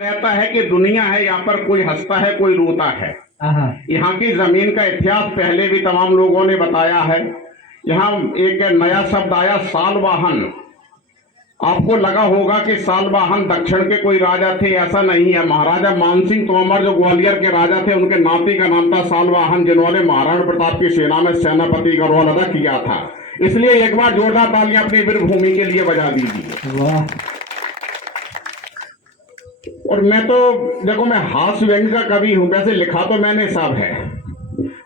कहता है कि दुनिया है, यहाँ पर कोई हंसता है कोई रोता है। यहाँ की जमीन का इतिहास पहले भी तमाम लोगों ने बताया है। यहाँ एक नया शब्द आया सालवाहन। आपको लगा होगा कि सालवाहन दक्षिण के कोई राजा थे, ऐसा नहीं है। महाराजा मानसिंह तोमर जो ग्वालियर के राजा थे, उनके नाती का नाम था सालवाहन, जिन्होंने महाराणा प्रताप की सेना में सेनापति का रोल अदा किया था। इसलिए एक बार जोरदार तालियां अपनी वीरभूमि के लिए बजा दीजिए। वाह। और मैं तो देखो, मैं हास्य व्यंग का कवि हूं। वैसे लिखा तो मैंने सब है,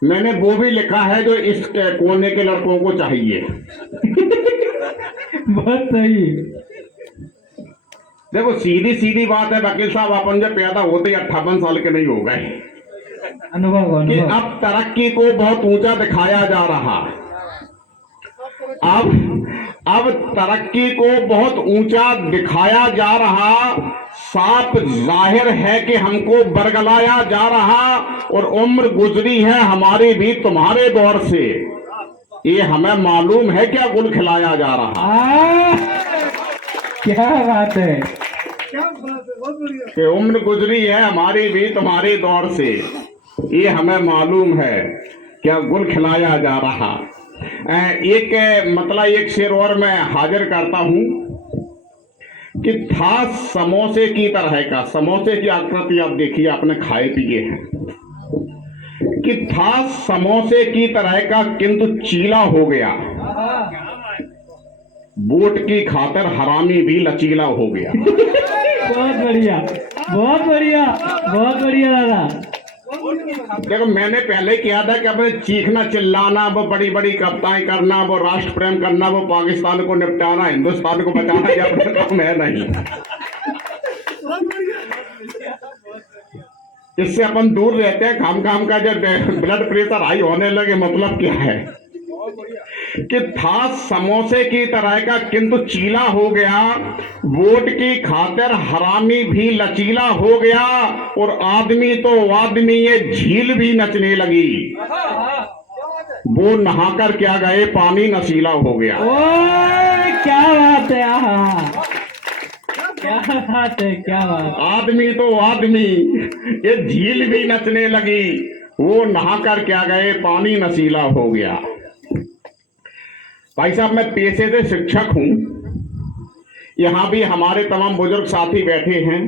मैंने वो भी लिखा है जो इस कोने के लड़कों को चाहिए। बहुत सही। देखो सीधी सीधी बात है वकील साहब, अपन जब पैदा होते 58 साल के नहीं हो गए अनुभव कि अब तरक्की को बहुत ऊंचा दिखाया जा रहा। अब तरक्की को बहुत ऊंचा दिखाया जा रहा। साफ जाहिर है कि हमको बरगलाया जा रहा, और उम्र गुजरी है हमारी भी तुम्हारे दौर से। ये हमें मालूम है क्या गुल खिलाया जा रहा। क्या बात है, कि उम्र गुजरी है हमारी भी तुम्हारे दौर से, ये हमें मालूम है क्या गुल खिलाया जा रहा। एक शेर और मैं हाजिर करता हूं कि था समोसे की तरह का, समोसे की आकृति आप देखिए, आपने खाए पिए हैं, कि था समोसे की तरह का किंतु चीला हो गया, वोट की खातर हरामी भी लचीला हो गया। बहुत बढ़िया, बहुत बढ़िया, बहुत बढ़िया दादा। देखो मैंने पहले किया था कि अपने चीखना चिल्लाना, वो बड़ी बड़ी कविताएं करना, वो राष्ट्र प्रेम करना, वो पाकिस्तान को निपटाना, हिंदुस्तान को बचाना, ये अपना काम है नहीं। इससे अपन दूर रहते हैं। खाम का जब ब्लड प्रेशर हाई होने लगे, मतलब क्या है कि था समोसे की तरह का किंतु चीला हो गया, वोट की खातिर हरामी भी लचीला हो गया, और आदमी तो आदमी ये झील भी नचने लगी, वो नहाकर क्या गए पानी नशीला हो गया। ओए क्या बात है, क्या बात है, क्या बात। आदमी तो आदमी ये झील भी नचने लगी, वो नहाकर क्या गए पानी नशीला हो गया। भाई साहब, मैं पेशे से शिक्षक हूं। यहां भी हमारे तमाम बुजुर्ग साथी बैठे हैं,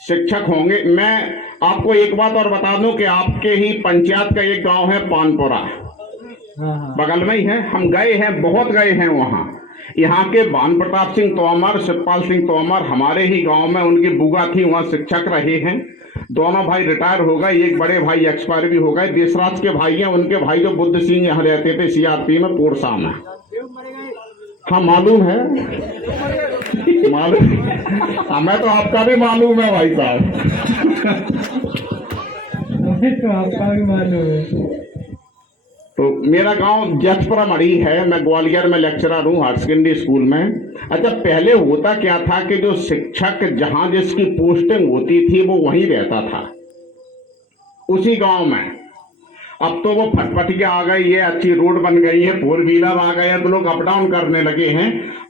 शिक्षक होंगे। मैं आपको एक बात और बता दूं कि आपके ही पंचायत का एक गांव है पानपुरा, बगल में ही है। हम गए हैं, बहुत गए हैं वहां। यहाँ के भान प्रताप सिंह तोमर, शिवपाल सिंह तोमर हमारे ही गांव में, उनकी बुआ थी, वहां शिक्षक रहे हैं। दोनों भाई रिटायर हो गए, एक बड़े भाई एक्सपायर भी हो गए। देशराज के भाई हैं, उनके भाई जो बुद्ध सिंह यहाँ रहते थे सीआरपी में, पोरसा में। हाँ मालूम है, मालूम। हमें तो आपका भी मालूम है भाई साहब। तो आपका भी मालूम है। तो मेरा गांव जसपुरा मड़ी है। मैं ग्वालियर में लेक्चरर हूँ हायर सेकेंडरी स्कूल में। अच्छा, पहले होता क्या था कि जो शिक्षक जहां जिसकी पोस्टिंग होती थी वो वहीं रहता था, उसी गांव में। अब तो वो फटफटिया आ गई है, अच्छी रोड बन गई है, फोर व्हीलर आ गए हैं, तो लोग अप डाउन करने लगे हैं।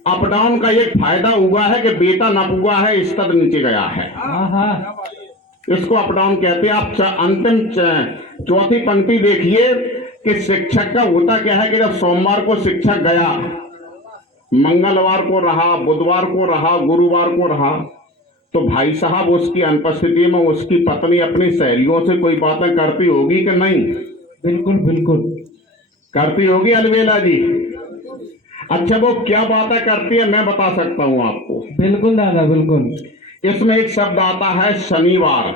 अप डाउन का एक फायदा हुआ है कि बेटा नप हुआ है, स्तर नीचे गया है, इसको अप डाउन कहते हैं। आप अंतिम चौथी पंक्ति देखिए कि शिक्षक का होता क्या है कि जब सोमवार को शिक्षक गया, मंगलवार को रहा, बुधवार को रहा, गुरुवार को रहा, तो भाई साहब उसकी अनुपस्थिति में उसकी पत्नी अपनी सहेलियों से कोई बातें करती होगी कि नहीं? बिल्कुल बिल्कुल करती होगी अलवेला जी। अच्छा, वो क्या बातें करती है मैं बता सकता हूं आपको। बिल्कुल दादा, बिल्कुल। इसमें एक शब्द आता है शनिवार।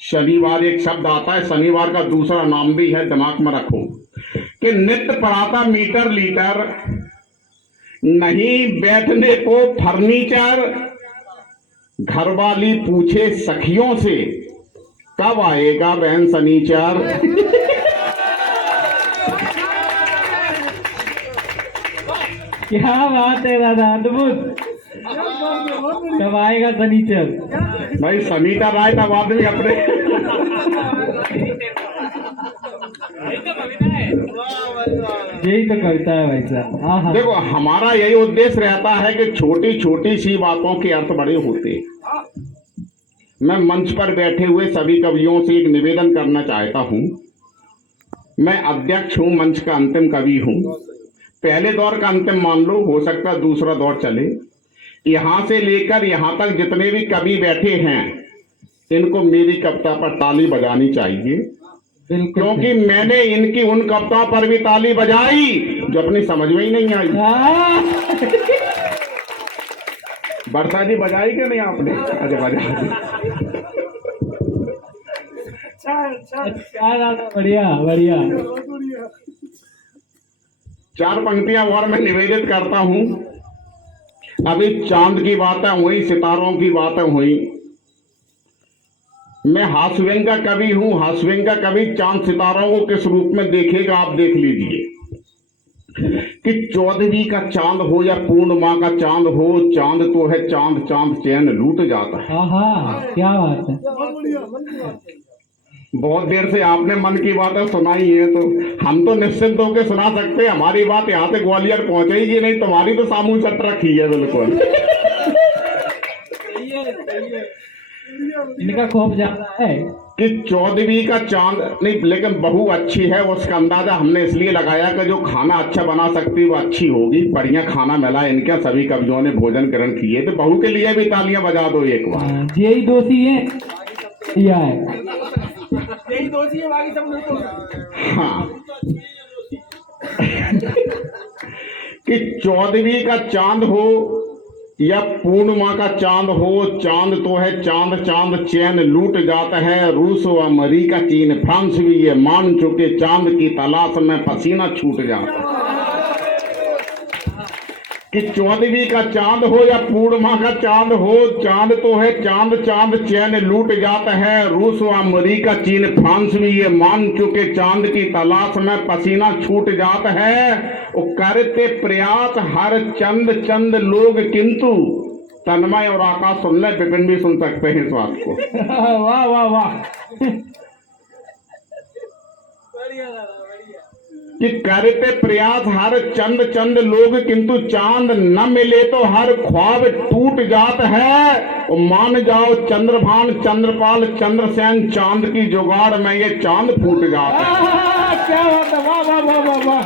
शनिवार एक शब्द आता है, शनिवार का दूसरा नाम भी है, दिमाग में रखो कि नित्य पढ़ाता मीटर लीटर, नहीं बैठने को फर्नीचर, घरवाली पूछे सखियों से कब आएगा बहन शनिचर। क्या बात है दादा, अद्भुत। कब आएगा शनिचर? भाई शनिचर आए तब आदमी अपने यही तो कविता है भाई साहब। देखो हमारा यही उद्देश्य रहता है कि छोटी छोटी सी बातों के अर्थ बड़े होते। मैं मंच पर बैठे हुए सभी कवियों से एक निवेदन करना चाहता हूं। मैं अध्यक्ष हूं, मंच का अंतिम कवि हूं। पहले दौर का अंतिम मान लो, हो सकता है दूसरा दौर चले। यहां से लेकर यहां तक जितने भी कवि बैठे हैं, इनको मेरी कविता पर ताली बजानी चाहिए, क्योंकि मैंने इनकी उन कविताओं पर भी ताली बजाई जो अपनी समझ में ही नहीं आई। वर्षा जी बजाई कि नहीं आपने? अरे बजा। बढ़िया बढ़िया। चार पंक्तियां और मैं निवेदित करता हूं। अभी चांद की बातें हुई, सितारों की बातें हुई। मैं हास्यव्यंग का कवि हूं। हास्यव्यंग का कवि चांद सितारों को किस रूप में देखेगा, आप देख लीजिए कि 14वीं का चांद हो या पूर्णिमा का चांद हो, चांद तो है चांद, चांद चैन लूट जाता है। क्या बात है। बहुत देर से आपने मन की बातें सुनाई है, तो हम तो निश्चिंत होकर सुना सकते हैं। हमारी बात यहाँ से ग्वालियर पहुंचेगी नहीं, तुम्हारी तो सामूहिक सट रखी है बिल्कुल। इनका खौफ ज्यादा है कि 14वीं का चांद नहीं, लेकिन बहू अच्छी है, उसका अंदाजा हमने इसलिए लगाया कि जो खाना अच्छा बना सकती है वो अच्छी होगी। बढ़िया खाना मिला इनके, सभी कवियों ने भोजन ग्रहण किए, तो बहू के लिए भी तालियां बजा दो एक बार। यही दोषी है, यही दोषी है, बाकी सब नहीं। हाँ कि 14वीं का चांद हो या पूर्णिमा का चांद हो, चांद तो है चांद, चांद चैन लूट जाता है। रूस व अमेरिका, चीन, फ्रांस भी ये मान चुके, चांद की तलाश में पसीना छूट जाता है। कि 14वीं का चांद हो या पूर्णिमा का चांद हो, चांद तो है चांद, चांद चैन लूट जाता है। रूस व अमेरिका, चीन, फ्रांस भी ये मान चुके, चांद की तलाश में पसीना छूट जाता है। वो करते प्रयास हर चंद चंद लोग, किंतु तन्मय और आकाश सुन ले, विपिन भी सुन सकते हैं इस बात को। वाह वाह वाह। कि करते प्रयास हर चंद चंद लोग, किंतु चांद न मिले तो हर ख्वाब टूट जात है। और मान जाओ चंद्रभान, चंद्रपाल, चंद्रसेन, चांद की जुगाड़ में ये चांद फूट जाता है। क्या बात है, वाह वाह वाह वाह वाह।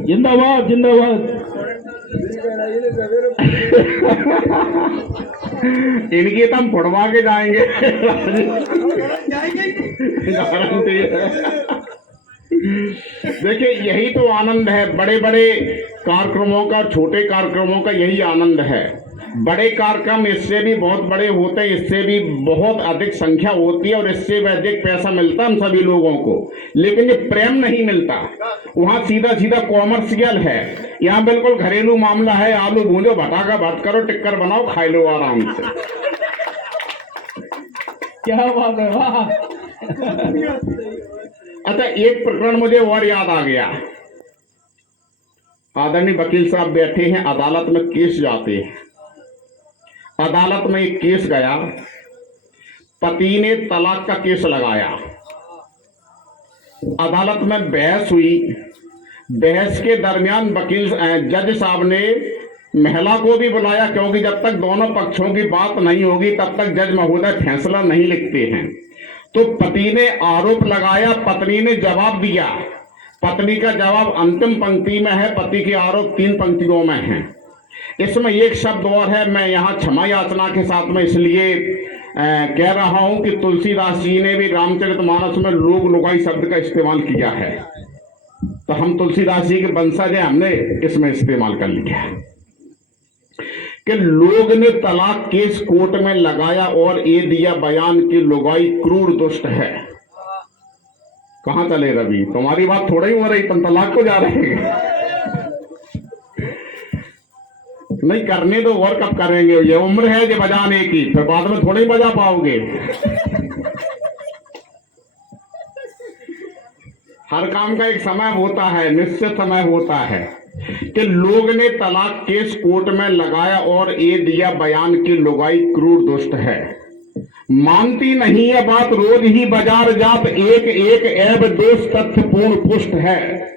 जिंदाबाद जिंदाबाद। इनकी तो हम फुड़वा के जाएंगे, गारंटी है। देखिए यही तो आनंद है बड़े बड़े कार्यक्रमों का, छोटे कार्यक्रमों का यही आनंद है। बड़े कार्यक्रम इससे भी बहुत बड़े होते हैं, इससे भी बहुत अधिक संख्या होती है और इससे भी अधिक पैसा मिलता है हम सभी लोगों को, लेकिन ये प्रेम नहीं मिलता। वहाँ सीधा सीधा कॉमर्शियल है, यहाँ बिल्कुल घरेलू मामला है। आलू भूंजो, भटाका भट करो, टिक्कर बनाओ, खाई लो आराम से। क्या बात है, वाह। अच्छा एक प्रकरण मुझे और याद आ गया। आदरणीय वकील साहब बैठे हैं, अदालत में केस जाते हैं। अदालत में एक केस गया, पति ने तलाक का केस लगाया। अदालत में बहस हुई। बहस के दरमियान वकील जज साहब ने महिला को भी बुलाया, क्योंकि जब तक दोनों पक्षों की बात नहीं होगी तब तक जज महोदय फैसला नहीं लिखते हैं। तो पति ने आरोप लगाया, पत्नी ने जवाब दिया। पत्नी का जवाब अंतिम पंक्ति में है, पति के आरोप 3 पंक्तियों में हैं। इसमें एक शब्द और है, मैं यहाँ क्षमा याचना के साथ में इसलिए कह रहा हूं कि तुलसीदास जी ने भी रामचरितमानस में लोग लुगाई शब्द का इस्तेमाल किया है, तो हम तुलसीदास जी के वंशज हैं, हमने इसमें इस्तेमाल कर लिया कि लोग ने तलाक केस कोर्ट में लगाया और ये दिया बयान कि लुगाई क्रूर दुष्ट है। कहां चले रवि, तुम्हारी बात थोड़ा ही हो रही, तुम तलाक को जा रहे हैं। नहीं करने दो, और कब करेंगे, ये उम्र है जो बजाने की, फिर बाद में थोड़ा ही बजा पाओगे। हर काम का एक समय होता है, निश्चित समय होता है कि लोग ने तलाक केस कोर्ट में लगाया और ये दिया बयान कि लुगाई क्रूर दुष्ट है। मानती नहीं है बात रोज ही बाजार जात, एक एक ऐब दोष तथ्य पूर्ण पुष्ट है।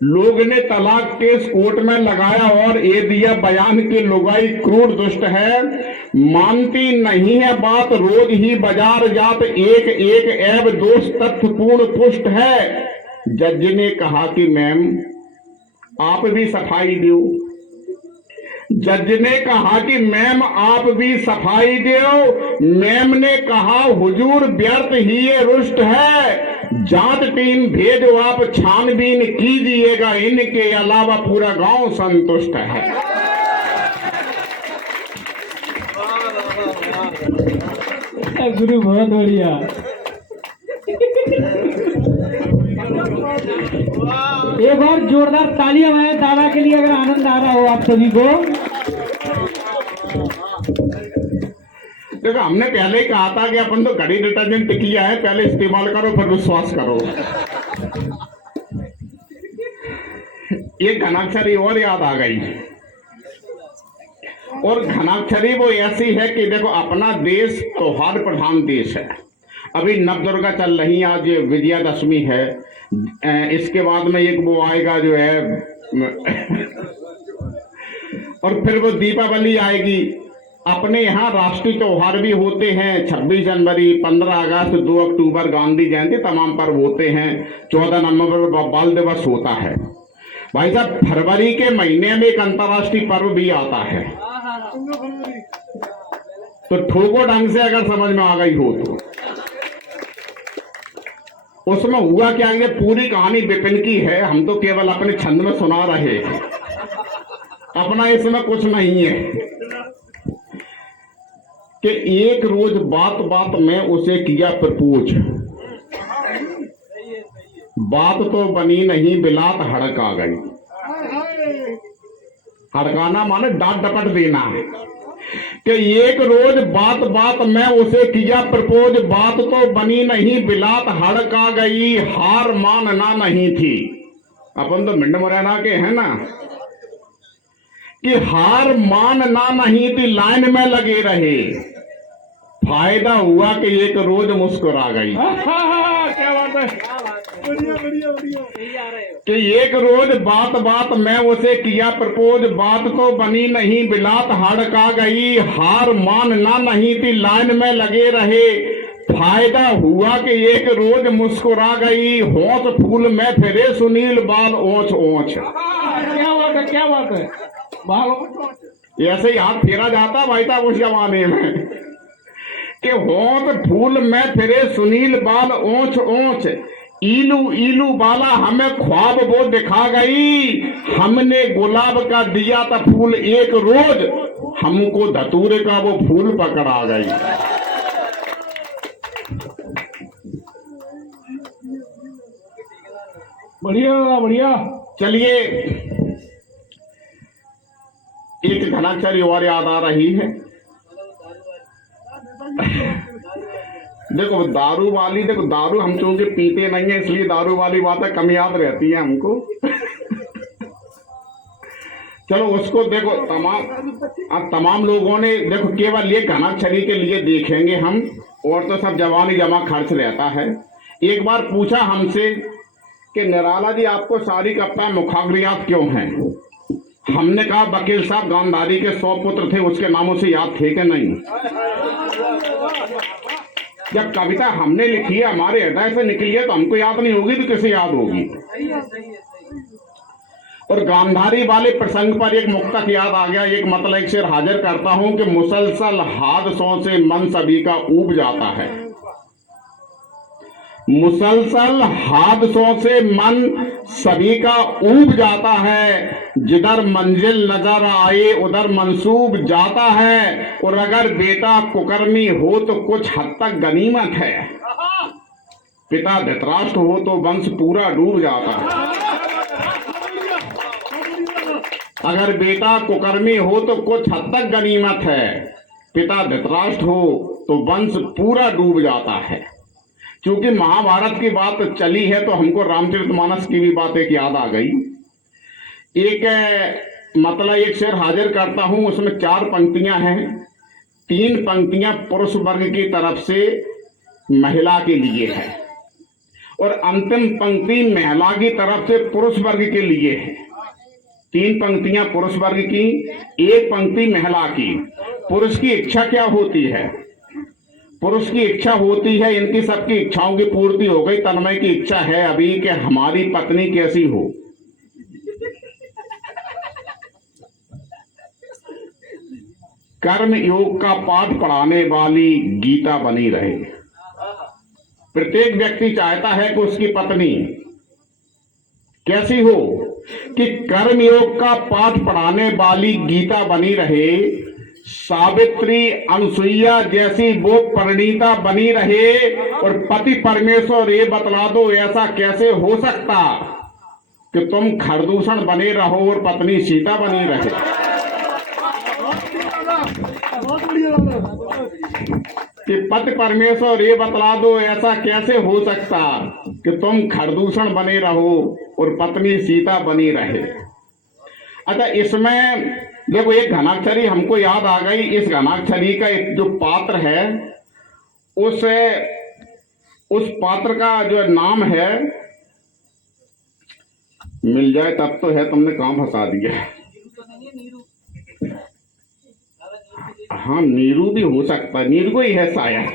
लोग ने तलाक केस कोर्ट में लगाया और ये दिया बयान के लुगाई क्रूर दुष्ट है। मानती नहीं है बात रोज ही बाजार जात, एक एक ऐब दोष तथ्य पूर्ण पुष्ट है। जज ने कहा कि मैम आप भी सफाई दो। जज ने कहा कि मैम आप भी सफाई दो। मैम ने कहा हुजूर व्यर्थ ही ये रुष्ट है, जांच टीम भेजो आप छानबीन कीजिएगा, इनके अलावा पूरा गांव संतुष्ट है। गुरु बहुत बढ़िया। एक बार जोरदार तालियां हमारे दादा के लिए, अगर आनंद आ रहा हो आप सभी को। देखो हमने पहले ही कहा था कि अपन तो घड़ी डिटर्जेंट टिकिया है, पहले इस्तेमाल करो फिर विश्वास करो। एक घनाक्षरी और याद आ गई, और घनाक्षरी वो ऐसी है कि देखो अपना देश त्योहार प्रधान देश है। अभी नवदुर्गा चल रही, आज विजयादशमी है, इसके बाद में एक वो आएगा जो है और फिर वो दीपावली आएगी। अपने यहाँ राष्ट्रीय त्योहार भी होते हैं, 26 जनवरी, 15 अगस्त, 2 अक्टूबर गांधी जयंती, तमाम पर्व होते हैं। 14 नवंबर बाल दिवस होता है। भाई साहब फरवरी के महीने में एक अंतर्राष्ट्रीय पर्व भी आता है, तो ठोको ढंग से अगर समझ में आ गई हो तो। उसमें हुआ क्या है, पूरी कहानी विपिन की है, हम तो केवल अपने छंद में सुना रहे हैं, अपना इसमें कुछ नहीं है। कि एक रोज बात बात में उसे किया प्रपोज, बात तो बनी नहीं बिलात हड़क आ गई। हड़काना माने डांट डपट देना। कि एक रोज बात बात में उसे किया प्रपोज, बात तो बनी नहीं बिलात हड़क आ गई, हार मानना नहीं थी। अपन तो मिंड मुरैना के हैं ना, कि हार मानना नहीं थी, लाइन में लगे रहे। फायदा हुआ कि एक रोज मुस्कुरा गई। क्या बात है, बढ़िया बढ़िया बढ़िया। कि एक रोज बात बात में उसे किया प्रपोज, बात तो बनी नहीं बिलात हड़का गई, हार मानना नहीं थी, लाइन में लगे रहे। फायदा हुआ कि एक रोज मुस्कुरा गई, होंठ फूल में फिरे सुनील बाल ओंच ओंच। क्या बात है, क्या बात है, बाल ऐसे ही हाथ फेरा जाता भाई साहब उस जमाने में, कि होंठ फूल में फिरे सुनील बाल ओंच ओंच, ईलू ईलू बाला हमें ख्वाब वो दिखा गई, हमने गुलाब का दिया था फूल एक रोज, हमको धतूरे का वो फूल पकड़ा गई। बढ़िया बढ़िया। चलिए एक घनाक्षरी और याद आ रही है। देखो दारू वाली, देखो दारू हम चूंकि पीते नहीं है इसलिए दारू वाली बातें कम याद रहती है हमको। चलो उसको देखो तमाम लोगों ने देखो केवल ये घनाक्षरी के लिए देखेंगे हम, और तो सब जवानी जमा खर्च रहता है। एक बार पूछा हमसे कि निराला जी आपको सारी कप्तान मुखाग्रियात क्यों हैं? हमने कहा वकील साहब गांधारी के 100 पुत्र थे, उसके नामों से याद थे कि नहीं? जब कविता हमने लिखी है हमारे हृदय से निकली है तो हमको याद नहीं होगी तो किसे याद होगी? और गांधारी वाले प्रसंग पर एक मुक्तक याद आ गया, एक मतलब एक शेर हाजिर करता हूं कि मुसलसल हादसों से मन सभी का ऊब जाता है। मुसलसल हादसों से मन सभी का ऊब जाता है, जिधर मंजिल नजर आए उधर मंसूब जाता है, और अगर बेटा कुकर्मी हो तो कुछ हद तक गनीमत है, पिता धृतराष्ट्र हो तो वंश पूरा डूब जाता है। अगर बेटा कुकर्मी हो तो कुछ हद तक गनीमत है, पिता धृतराष्ट्र हो तो वंश पूरा डूब जाता है। क्योंकि महाभारत की बात चली है तो हमको रामचरितमानस की भी बात एक याद आ गई। एक मतलब एक शेर हाजिर करता हूं, उसमें 4 पंक्तियां हैं। 3 पंक्तियां पुरुष वर्ग की तरफ से महिला के लिए है और अंतिम पंक्ति महिला की तरफ से पुरुष वर्ग के लिए है। 3 पंक्तियां पुरुष वर्ग की, 1 पंक्ति महिला की। पुरुष की इच्छा क्या होती है? पुरुष की इच्छा होती है, इनकी सबकी इच्छाओं की पूर्ति हो गई। तन्मय की इच्छा है अभी कि हमारी पत्नी कैसी हो, कर्म योग का पाठ पढ़ाने वाली गीता बनी रहे। प्रत्येक व्यक्ति चाहता है कि उसकी पत्नी कैसी हो, कि कर्म योग का पाठ पढ़ाने वाली गीता बनी रहे, सावित्री अनुसुईया जैसी वो परिणीता बनी रहे। और पति परमेश्वर ये बतला दो, ऐसा कैसे हो सकता कि तुम खरदूषण बने रहो और पत्नी सीता बनी रहे? कि पति परमेश्वर ये बतला दो, ऐसा कैसे हो सकता कि तुम खरदूषण बने रहो और पत्नी सीता बनी रहे? अच्छा, इसमें देखो एक घनाक्षरी हमको याद आ गई। इस घनाक्षरी का एक जो पात्र है, उस पात्र का जो नाम है, मिल जाए तब तो है, तुमने कहां फंसा दिया। हाँ, नीरू भी हो सकता है, नीरू ही है शायद।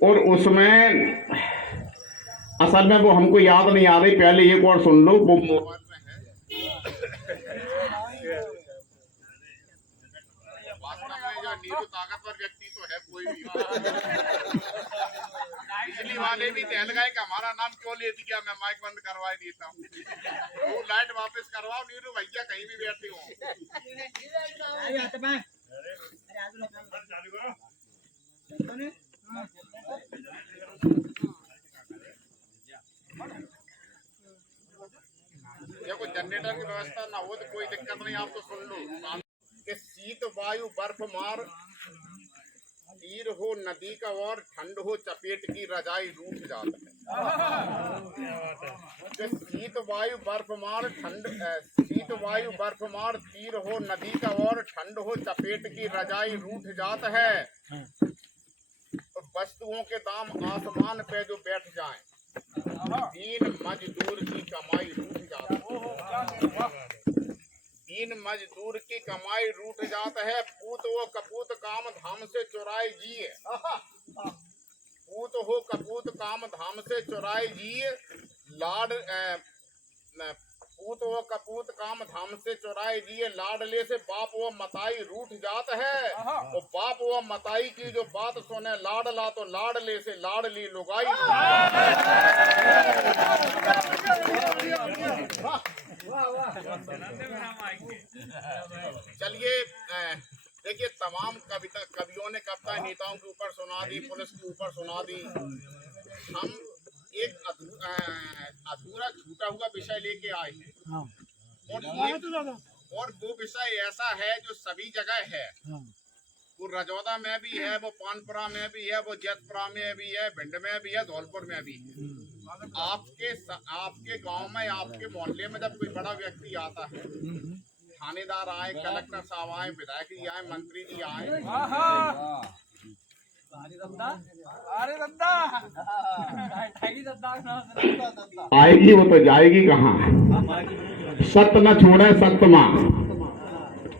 और उसमें असल में वो हमको याद नहीं आ रही, पहले एक और सुन लो। वो मोबाइल में है, वास्तव में जो नीरू ताकतवर व्यक्ति तो है कोई भी। बिजली वाले भी तहल गए कि हमारा नाम क्यों ले दिया, मैं माइक बंद करवा देता हूँ। वो लाइट वापस करवाओ नीरू भैया, कहीं भी बैठे हो। देखो जनरेटर की व्यवस्था ना हो तो कोई दिक्कत नहीं, आप तो सुन लो कि शीत वायु बर्फ मार तीर हो नदी का और ठंड हो चपेट की रजाई रूठ जाता है। शीत वायु बर्फ मार शीत वायु बर्फ मार तीर हो नदी का और ठंड हो चपेट की रजाई रूठ जाता है। तो वस्तुओं के दाम आसमान पे जो बैठ जाएं, दीन मजदूर की कमाई रूठ जाती है। दीन मजदूर की कमाई रूठ जाता है। पूत वो कपूत काम धाम से चुराए जिए, पूत हो कपूत काम धाम से चुराए जिए, लाड पूत वो कपूत काम धाम से चुराए जिए, लाडले से बाप वो मताई रूठ जात है। और बाप वो मताई की जो बात सुने लाडला, तो लाडले से लाडली लुगाई। चलिए देखिए, तमाम कवियों ने कविताएं नेताओं के ऊपर सुना दी, पुलिस के ऊपर सुना दी। हम एक अधूरा छूटा हुआ विषय लेके आए हैं, और वो विषय ऐसा है जो सभी जगह है। वो रजौदा में भी है, वो पानपुरा में भी है, वो जैतपुरा में भी है, भिंड में भी है, धौलपुर में भी है। आपके गांव में, आपके मोहल्ले में जब कोई बड़ा व्यक्ति आता है, थानेदार आए, कलेक्टर साहब आए, विधायक जी आए, मंत्री जी आए, आएगी वो तो जाएगी कहाँ? सत्य न छोड़े सत्मा,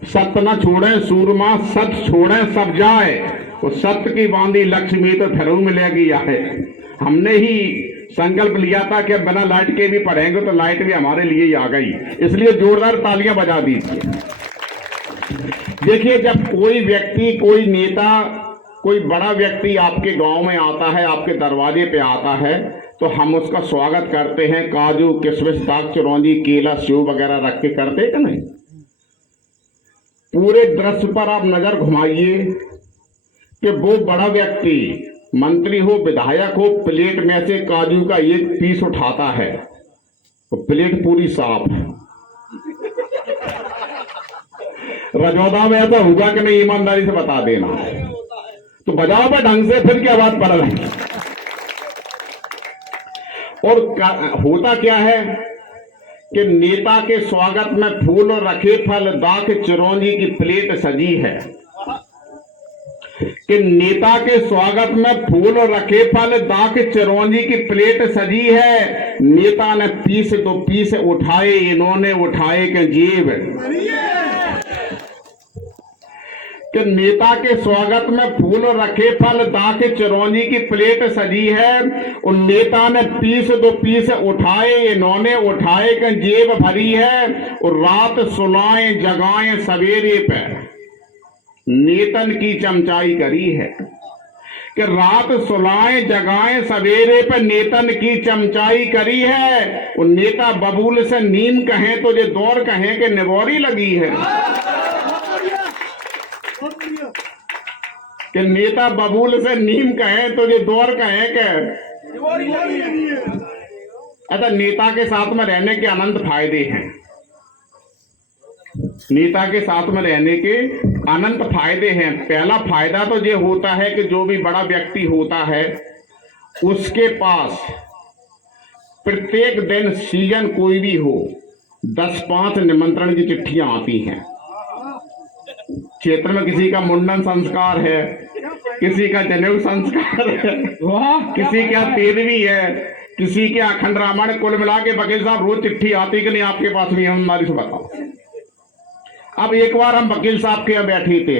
सत्य न छोड़े सूरमा, सत्य छोड़े सब जाए। वो सत्य की बांधी लक्ष्मी तो फिर मिलेगी आए। हमने ही संकल्प लिया था कि बिना लाइट के भी पढ़ेंगे, तो लाइट भी हमारे लिए ही आ गई। इसलिए जोरदार तालियां बजा दीजिए। देखिए, जब कोई व्यक्ति, कोई नेता, कोई बड़ा व्यक्ति आपके गांव में आता है, आपके दरवाजे पे आता है, तो हम उसका स्वागत करते हैं। काजू किशमिश दाग चिरौंजी केला सेव वगैरह रख के करते हैं कि नहीं? पूरे दृश्य पर आप नजर घुमाइए कि वो बड़ा व्यक्ति, मंत्री हो, विधायक हो, प्लेट में से काजू का एक पीस उठाता है, तो प्लेट पूरी साफ। रजौदा में ऐसा होगा कि नहीं? ईमानदारी से बता देना। तो बजाओ पे ढंग से, फिर क्या बात पड़ रही है। और होता क्या है कि नेता के स्वागत में फूल रखे फल दाख चिरौंजी की प्लेट सजी है। कि नेता के स्वागत में फूल रखे फल दाख चिरौंजी की प्लेट सजी है। नेता ने पीस तो पीस उठाए, इन्होंने उठाए के जेब। कि नेता के स्वागत में फूल रखे फल दाख चिरौंजी की प्लेट सजी है। और नेता ने पीस तो पीस उठाए, इन्होंने उठाए के जेब भरी है। और रात सुलाए जगाए सवेरे पे नेतन की चमचाई करी है। कि रात सुलाए जगाए सवेरे पे नेतन की चमचाई करी है। और नेता बबूल से नीम कहें तो ये दौर कहें कि निबोरी लगी है। कि नेता बबूल से नीम कहें तो ये दौर कहें कि अच्छा, नेता के साथ में रहने के अनंत फायदे हैं। नेता के साथ में रहने के अनंत फायदे हैं। पहला फायदा तो ये होता है कि जो भी बड़ा व्यक्ति होता है उसके पास प्रत्येक दिन सीजन कोई भी हो 10-5 निमंत्रण की चिट्ठियां आती हैं। क्षेत्र में किसी का मुंडन संस्कार है, किसी का जनेऊ संस्कार है, किसी का 13वीं है, किसी के अखंड रामायण, कुल मिला के वकील साहब रोज चिट्ठी आती कि नहीं आपके पास भी, हम हमारी से बताओ। अब एक बार हम वकील साहब के यहाँ बैठे थे।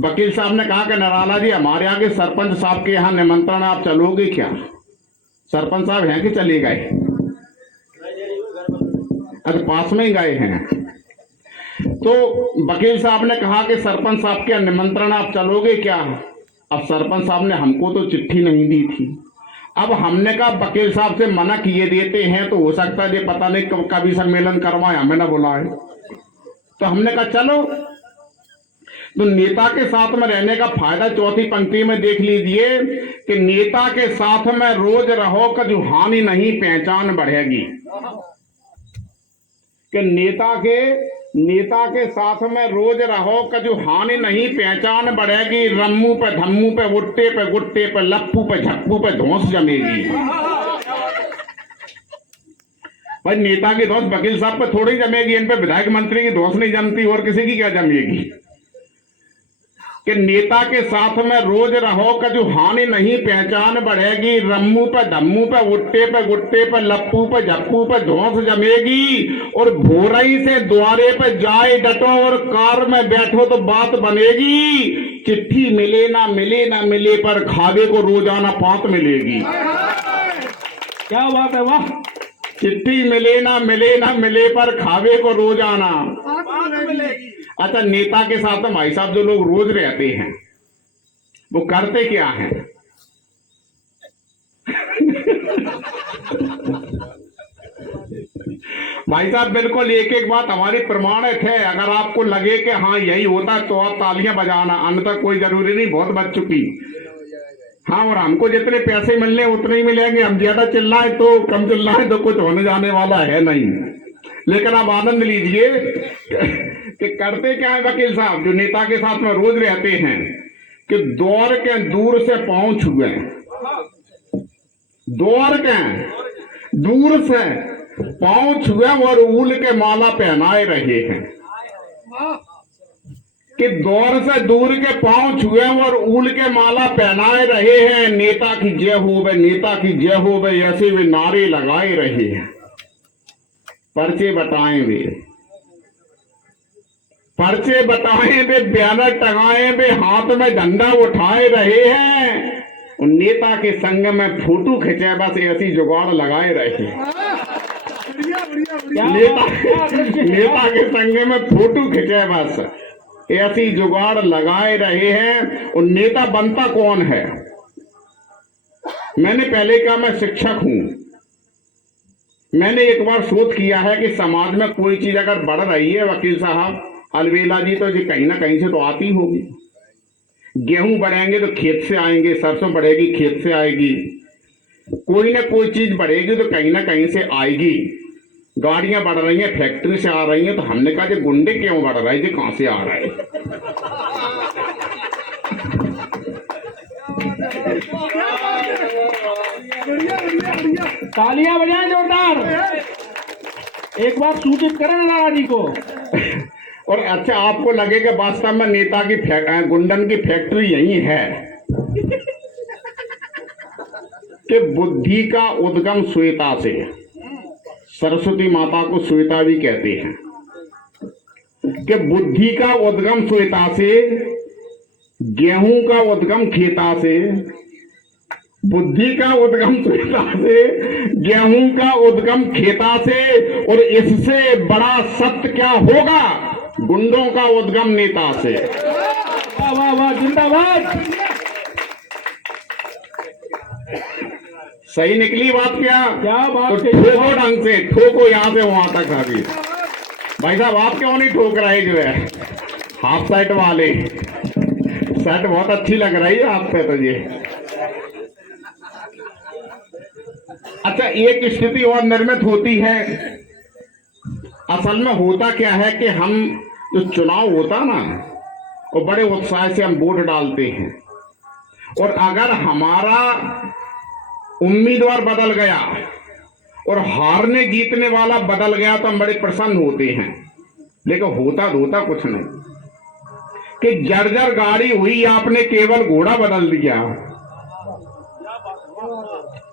वकील साहब ने कहा कि नराला जी हमारे आगे सरपंच साहब के यहाँ निमंत्रण, आप चलोगे क्या? सरपंच साहब हैं कि चले गए? अच्छा, पास में ही गए हैं। तो वकील साहब ने कहा कि सरपंच साहब के निमंत्रण, आप चलोगे क्या? अब सरपंच साहब ने हमको तो चिट्ठी नहीं दी थी। अब हमने कहा वकील साहब से मना किए देते हैं तो हो सकता है ये पता नहीं कभी सम्मेलन करवाए, हमें ना बुलाए। तो हमने कहा चलो। तो नेता के साथ में रहने का फायदा चौथी पंक्ति में देख लीजिए कि नेता के साथ में रोज रहो कभी हानि नहीं पहचान बढ़ेगी। कि नेता के साथ में रोज रहो कभी हानि नहीं पहचान बढ़ेगी। रम्मू पे धम्मू पे गुट्टे पे गुट्टे पे लप्पू पे झप्पू पे धौंस जमेगी। भाई नेता की धौंस वकील साहब पे थोड़ी जमेगी, इन पे विधायक मंत्री की धौंस नहीं जमती, और किसी की क्या जमेगी। कि नेता के साथ में रोज रहो कभी हानि नहीं पहचान बढ़ेगी। रम्मू पे धम्मू पे उट्टे पे गुट्टे पे लप्पू पे झप्पू पे धौंस जमेगी। और भोरई से द्वारे पे जाए डटो और कार में बैठो तो बात बनेगी। चिट्ठी मिले ना मिले पर खावे को रोजाना पात मिलेगी। क्या बात है, वाह। चिट्ठी मिले ना मिले पर खावे को रोजाना मिलेगी। अच्छा, नेता के साथ भाई साहब जो लोग रोज रहते हैं वो करते क्या हैं? भाई साहब बिल्कुल एक एक बात हमारी प्रमाणित है। अगर आपको लगे कि हाँ यही होता तो आप तालियां बजाना, अन्यथा कोई जरूरी नहीं, बहुत बच चुकी। हाँ, और हमको जितने पैसे मिलने उतने ही मिलेंगे। हम ज्यादा चिल्लाए तो कम चिल्लाए तो कुछ होने जाने वाला है नहीं। लेकिन आप आनंद लीजिए कि करते क्या है वकील साहब जो नेता के साथ में रोज रहते हैं कि दौड़ के दूर से पांव छुए, दौड़ के दूर से पांव छुए और ऊल के माला पहनाए रहे हैं। कि दौर से दूर के पांव छुए और ऊल के माला पहनाए रहे हैं। नेता की जय हो बे, नेता की जय हो बे, ऐसे वे नारे लगाए रहे हैं। पर्चे बटाए वे, पर्चे बताए वे, बैनर टंगाए वे, हाथ में झंडा उठाए रहे हैं। और नेता के संग में फोटो खिंचे, बस ऐसी जुगाड़ लगाए रहे हैं। नेता के संग में फोटो खिंचे, बस ऐसी जुगाड़ लगाए रहे हैं। और नेता बनता कौन है? मैंने पहले कहा मैं शिक्षक हूं। मैंने एक बार शोध किया है कि समाज में कोई चीज अगर बढ़ रही है वकील साहब, अलवेला जी, तो ये कहीं ना कहीं से तो आती होगी। गेहूं बढ़ेंगे तो खेत से आएंगे, सरसों बढ़ेगी खेत से आएगी, कोई ना कोई चीज बढ़ेगी तो कहीं ना कहीं से आएगी। गाड़ियां बढ़ रही हैं, फैक्ट्री से आ रही हैं, तो हमने कहा कि गुंडे क्यों बढ़ रहे हैं, कहां से आ रहे हैं? तालियां बजाएं जोरदार। एक बार सूचित करें नारा जी को। और अच्छा, आपको लगेगा वास्तव में नेता की गुंडन की फैक्ट्री यही है कि बुद्धि का उद्गम श्वेता से, सरस्वती माता को श्वेता भी कहते हैं, कि बुद्धि का उद्गम श्वेता से, गेहूं का उद्गम खेता से, बुद्धि का उद्गम श्वेता से, गेहूं का उद्गम खेता से, और इससे बड़ा सत्य क्या होगा, गुंडों का उद्गम नेता से। वाह वाह वाह, जिंदाबाद। सही निकली बात क्या? क्या बात तो कही। ठोको ढंग से, ठोको यहां से वहां तक अभी। भाई साहब, आप क्यों नहीं ठोक रहे जो है हाफ शर्ट वाले? शर्ट बहुत अच्छी लग रही है आप पे तो ये। अच्छा, एक स्थिति और निर्मित होती है। असल में होता क्या है कि हम जो चुनाव होता ना, वो बड़े उत्साह से हम वोट डालते हैं, और अगर हमारा उम्मीदवार बदल गया और हारने जीतने वाला बदल गया तो हम बड़े प्रसन्न होते हैं। लेकिन होता कुछ नहीं कि जर्जर गाड़ी हुई, आपने केवल घोड़ा बदल दिया।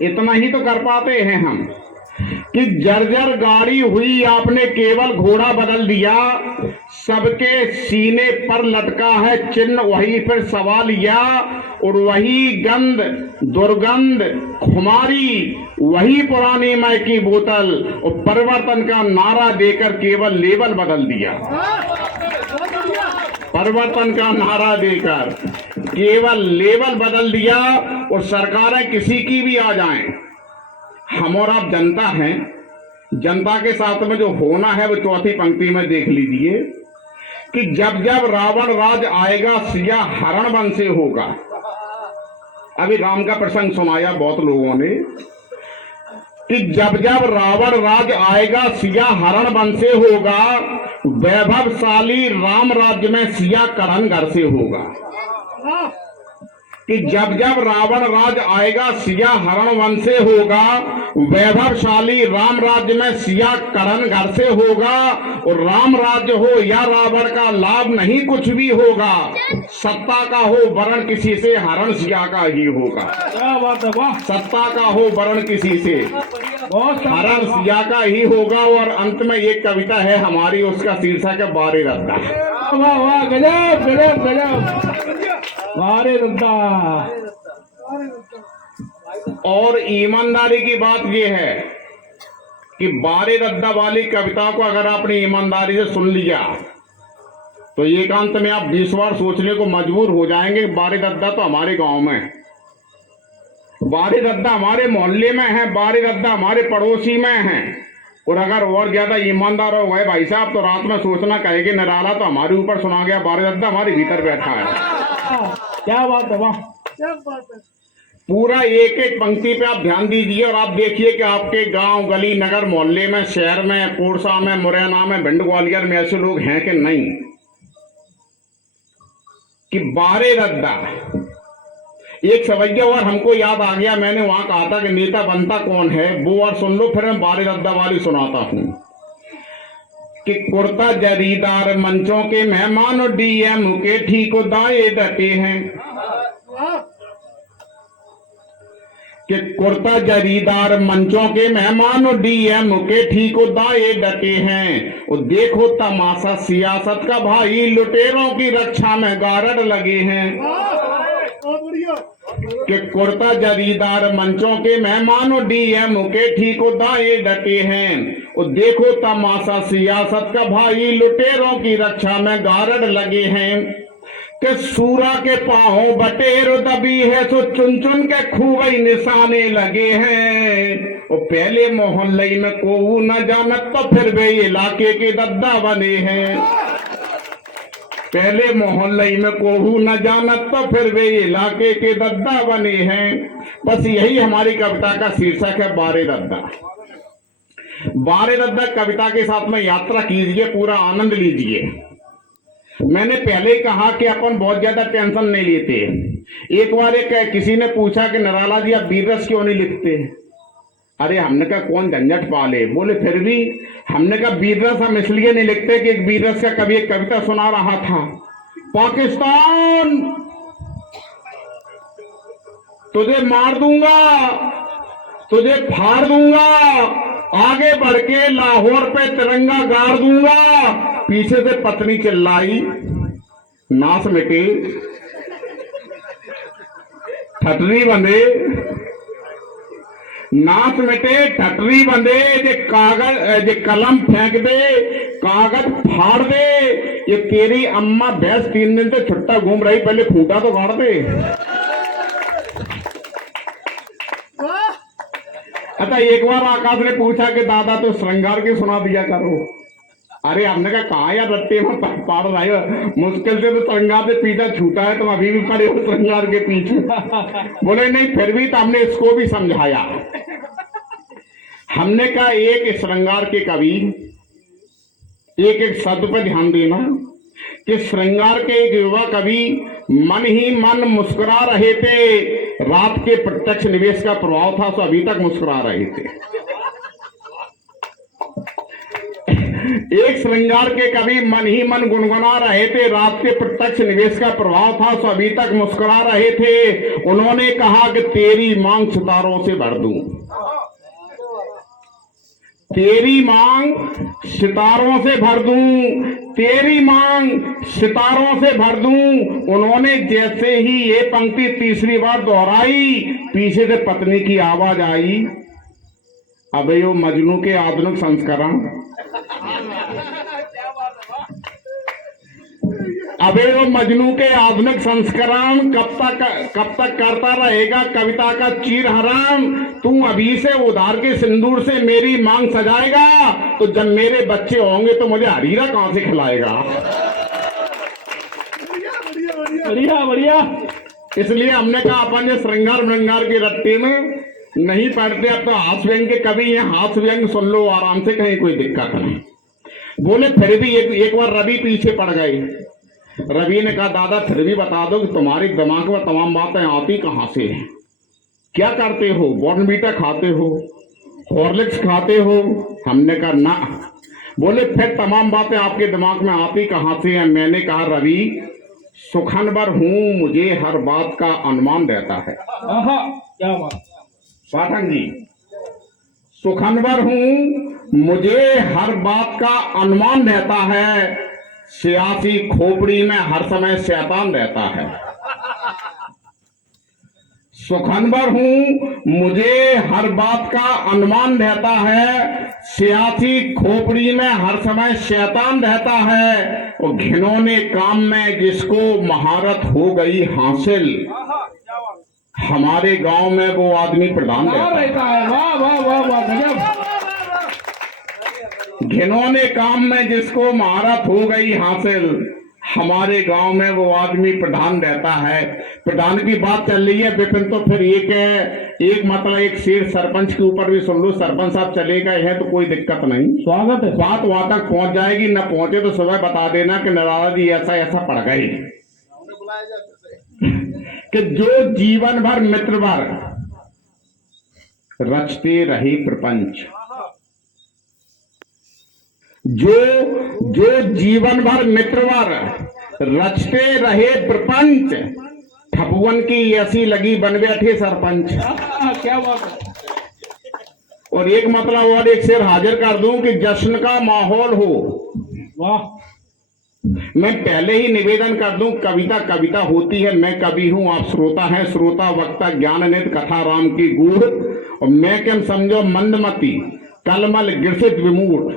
इतना ही तो कर पाते हैं हम कि जर्जर गाड़ी हुई, आपने केवल घोड़ा बदल दिया। सबके सीने पर लटका है चिन्ह, वही फिर सवाल या, और वही गंध दुर्गंध खुमारी, वही पुरानी मय की बोतल, और परिवर्तन का नारा देकर केवल लेवल बदल दिया। परिवर्तन का नारा देकर केवल लेवल बदल दिया, और सरकारें किसी की भी आ जाएं, हम और आप जनता हैं। जनता के साथ में जो होना है वो चौथी पंक्ति में देख लीजिए कि जब जब रावण राज आएगा सिया हरण वन से होगा। अभी राम का प्रसंग सुनाया बहुत लोगों ने कि जब जब रावण राज आएगा सिया हरण वन से होगा, वैभवशाली राम राज्य में सिया करण घर से होगा। कि जब जब रावण राज आएगा सिया हरण वन से होगा, वैभवशाली राम राज्य में सिया करण घर से होगा, और राम राज्य हो या रावण का लाभ नहीं कुछ भी होगा, सत्ता का हो वरण किसी से हरण सिया का ही होगा। क्या बात है, वाह। सत्ता का हो वरण किसी से बहुत हरण सिया का ही होगा। और अंत में एक कविता है हमारी, उसका शीर्षक है बारे रद्दा। वाह वाह, गजब गजब गजब, बारे रद्दा। और ईमानदारी की बात यह है कि बारे रद्दा वाली कविता को अगर आपने ईमानदारी से सुन लिया तो एकांत में आप 20 बार सोचने को मजबूर हो जाएंगे। बारे रद्दा तो हमारे गांव में है, बारे रद्दा हमारे मोहल्ले में है, बारे रद्दा हमारे पड़ोसी में है। और अगर और ज्यादा ईमानदार हो गए भाई साहब तो रात में सोचना कहेंगे निराला तो हमारे ऊपर सुना गया, बारे रद्दा हमारे भीतर बैठा है। क्या बात है, वाह। पूरा एक एक पंक्ति पे आप ध्यान दीजिए और आप देखिए कि आपके गांव गली नगर मोहल्ले में, शहर में, पोरसा में, मुरैना में, भिंड ग्वालियर में ऐसे लोग हैं कि नहीं कि बारे रद्दा। एक सवैया और हमको याद आ गया, मैंने वहां कहा था कि नेता बनता कौन है, वो और सुन लो, फिर मैं बारे रद्दा वाली सुनाता हूं कि कुर्ता जरीदार मंचों के मेहमान और डीएम के ठीक दाए डटे हैं, कि कुर्ता जरीदार मंचों के मेहमान और डीएम के ठीक दाए डटे हैं। और देखो तमाशा सियासत का भाई, लुटेरों की रक्षा में गारड लगे हैं। कि कुर्ता जरीदार मंचों के मेहमान और डीएम के ठीक दाए डटे हैं। और देखो तमाशा सियासत का भाई, लुटेरों की रक्षा में गारड लगे हैं। कि सूरा के पांव बटेर दबी है, सो चुन चुन के खूब निशाने लगे हैं। और पहले मोहल्ले में को न जानत तो फिर वे इलाके के दद्दा बने हैं। पहले मोहल्ले में कोहू न जानत तो फिर वे इलाके के दद्दा बने हैं। बस यही हमारी कविता का शीर्षक है, बारे रद्दा। बारे रद्दा कविता के साथ में यात्रा कीजिए, पूरा आनंद लीजिए। मैंने पहले ही कहा कि अपन बहुत ज्यादा टेंशन नहीं लेते। एक बार किसी ने पूछा कि निराला जी आप वीर रस क्यों नहीं लिखते? अरे हमने कहा कौन झंझट पाले, बोले फिर भी। हमने कहा वीर रस हम इसलिए नहीं लिखते कि एक वीर रस का कवि एक कविता सुना रहा था, पाकिस्तान तुझे मार दूंगा, तुझे फाड़ दूंगा, आगे बढ़ के लाहौर पे तिरंगा गाड़ दूंगा। पीछे से पत्नी चिल्लाई, नाश मिटे, ठटरी बंधे, नाच मिटे, ठटरी बंधे, जे कागज जे कलम फेंक दे, कागज फाड़ दे। ये तेरी अम्मा भैंस 3 दिन से छुट्टा घूम रही, पहले खूंटा तो गाड़ दे। अच्छा, एक बार आकाश ने पूछा कि दादा तो श्रृंगार की सुना दिया करो। अरे हमने कहा कहा यार रट्टे में पाड़ रहे हो, मुश्किल से तो श्रृंगार से पीछा छूटा है, तुम अभी भी पड़े हो श्रृंगार के पीछे। बोले नहीं, फिर भी तो हमने इसको भी समझाया। हमने कहा एक श्रृंगार के कवि एक एक शब्द पर ध्यान देना कि श्रृंगार के एक युवा कवि मन ही मन मुस्कुरा रहे थे। रात के प्रत्यक्ष निवेश का प्रभाव था, तो अभी तक मुस्कुरा रहे थे। एक श्रृंगार के कवि मन ही मन गुनगुना रहे थे, रात के प्रत्यक्ष निवेश का प्रभाव था, तो अभी तक मुस्कुरा रहे थे। उन्होंने कहा कि तेरी मांग सितारों से भर दूं, तेरी मांग सितारों से भर दूं, तेरी मांग सितारों से भर दूं। उन्होंने जैसे ही ये पंक्ति तीसरी बार दोहराई, पीछे से पत्नी की आवाज आई, अबे वो मजनू के आधुनिक संस्करण, अबे वो मजनू के आधुनिक संस्करण कब तक करता रहेगा कविता का चीरहरण। तू अभी से उधार के सिंदूर से मेरी मांग सजाएगा, तो जब मेरे बच्चे होंगे तो मुझे हरीरा कहां से खिलाएगा। बढ़िया बढ़िया। इसलिए हमने कहा अपन ये श्रृंगार व्रंगार के रट्टे में नहीं पढ़ते। अब तो हाथ व्यंग के कवि हैं, हाथ व्यंग सुन लो आराम से, कहीं कोई दिक्कत नहीं। बोले फिर भी एक बार रवि पीछे पड़ गए। रवि ने कहा दादा फिर भी बता दो कि तुम्हारे दिमाग में तमाम बातें आती कहां से हैं, क्या करते हो, बॉर्नवीटा खाते हो, हॉर्लिक्स खाते हो। हमने कहा ना। बोले फिर तमाम बातें आपके दिमाग में आती कहां से हैं। मैंने कहा रवि सुखनवर हूं, मुझे हर बात का अनुमान रहता है। क्या बात पाठक जी, सुखनवर हूं, मुझे हर बात का अनुमान रहता है। सियासी खोपड़ी में हर समय शैतान रहता है। सुखनवर हूं, मुझे हर बात का अनुमान रहता है। सियासी खोपड़ी में हर समय शैतान रहता है। और घिनौने काम में जिसको महारत हो गई हासिल, हमारे गांव में वो आदमी प्रधान रहता है। वाह वाह वाह वाह, गजब। घिनौने काम में जिसको महारत हो गई हासिल, हमारे गांव में वो आदमी प्रधान रहता है। प्रधान की बात चल रही है विपिन, तो फिर एक मतलब एक शेर सरपंच के ऊपर भी सुन लो। सरपंच साहब चले गए हैं तो कोई दिक्कत नहीं, स्वागत है। बात वहां तक पहुंच जाएगी, न पहुंचे तो सुबह बता देना कि नराला जी ऐसा ऐसा पड़ गई। कि जो जीवन भर मित्रवर रचते रहे प्रपंच, जो जीवन भर मित्रवर रचते रहे प्रपंच, ठपुअन की ऐसी लगी बन बैठे सरपंच। क्या बात है। और एक मतलब और एक शेर हाजिर कर दूं कि जश्न का माहौल हो। वाह। मैं पहले ही निवेदन कर दूं, कविता कविता होती है, मैं कवि हूं, आप श्रोता हैं, श्रोता वक्ता ज्ञान नित कथा राम की गूढ़। और मैं क्या समझो मंदमती कलमल गिरसित विमूढ़।